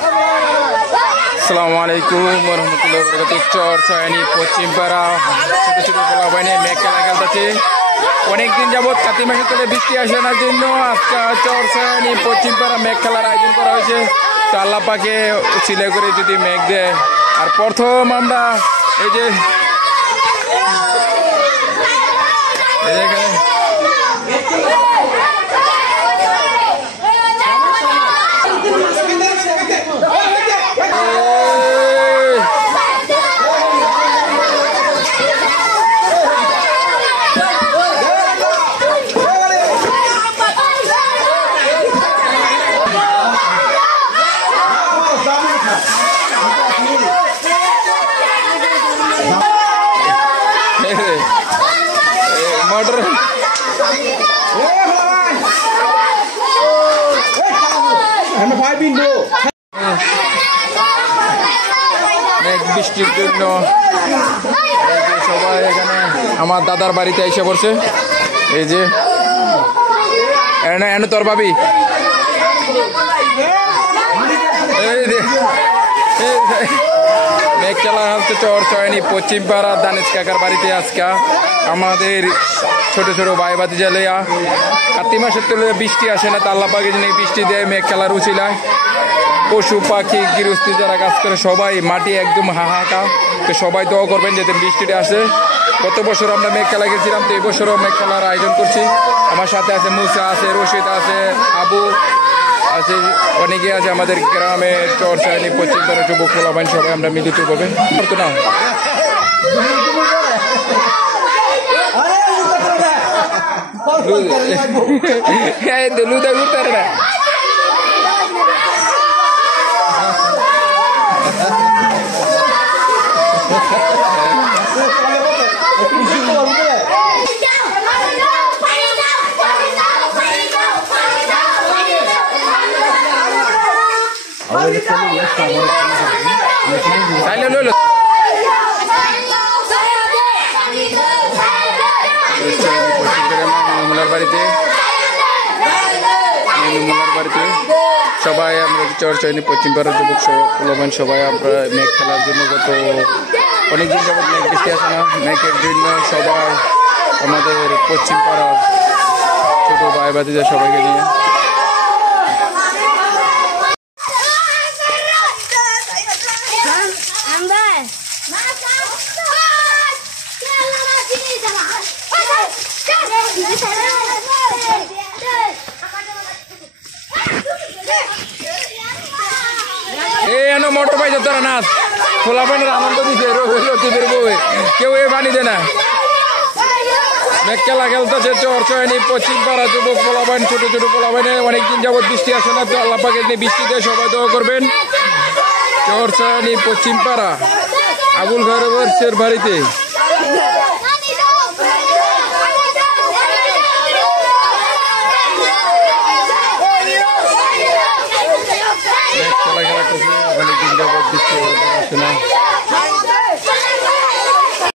আসসালামু আলাইকুম রহমতুল্লাহ বরকাতুহ। চর সয়ানি পশ্চিমপাড়া ছোট ছোট পোলা বাইনে মেঘ খেলা খেলতেছে। অনেকদিন যাবৎ কাতি মাসে চলে বৃষ্টি আসে না জন্য আজকে চর সয়ানি পশ্চিমপাড়া মেঘ খেলার আয়োজন করা হয়েছে। তো আল্লাহ পাকে উছিলা করে যদি মেঘ দেয়। আর প্রথম আমরা এই যে मोटर বৃষ্টির জন্য সবাই এখানে আমার দাদার বাড়িতে এসে পড়ছে। এই যে এনে তোর ভাবি মেঘ খেলা হচ্ছে চর চয়নি পশ্চিমপাড়া দানিশ কাকার বাড়িতে। আজকে আমাদের ছোট ছোট ভাই ভাতিজা লইয়া কার্তিক মাসের তো বৃষ্টি আসে না, আল্লাহ পাকে যিনি বৃষ্টি দেয় মেঘ খেলার উচিলায়। পশু পাখি গৃহস্থী যারা কাজ করে সবাই মাটি একদম হাহাকা। তো সবাই দোয়া করবেন যাতে বৃষ্টিটা আসে। গত বছর আমরা মেঘ খেলা গেছিলাম, তো এই বছরও মেঘ খেলার আয়োজন করছি। আমার সাথে আছে মুসা আছে, রশিদ আছে, আবু আছে, অনেকে আছে আমাদের গ্রামে চর সয়ানি পশ্চিমপাড়া যুবক পোলাবাইন সবাই আমরা মিলিত হবে। তো না লুদা ঘুরতে না বাড়িতে সবাই আমরা চর চয়নি পশ্চিমপাড়া যুবক পোলাবাইন সবাই আমরা মেঘ খেলার জন্য গত অনেকদিন যাবত মেঘ বৃষ্টি আসে না, মেঘের জন্য সবাই আমাদের পশ্চিমপাড়ার ছোট ভাই ভাতিজা সবাইকে নিয়ে মোটর পাইছে তারা নাচ খোলা পানির আনন্দ দিচ্ছে। কেউ এ পানি দেয় না। মেঘ খেলা খেলতেছে চর চয়নি পশ্চিমপাড়া যুবক পোলাবাইন ছোট ছোট পোলাবাইনে। অনেকদিন যাবত বৃষ্টি আসে না, তো আল্লাহ পাকে বৃষ্টি দিয়ে সবাই দোয়া করবেন। চর চয়নি পশ্চিমপাড়া আবুল ঘরের বাড়িতে খেলা খেলাতেছে। অনেকদিন যাবত বৃষ্টি আসে না।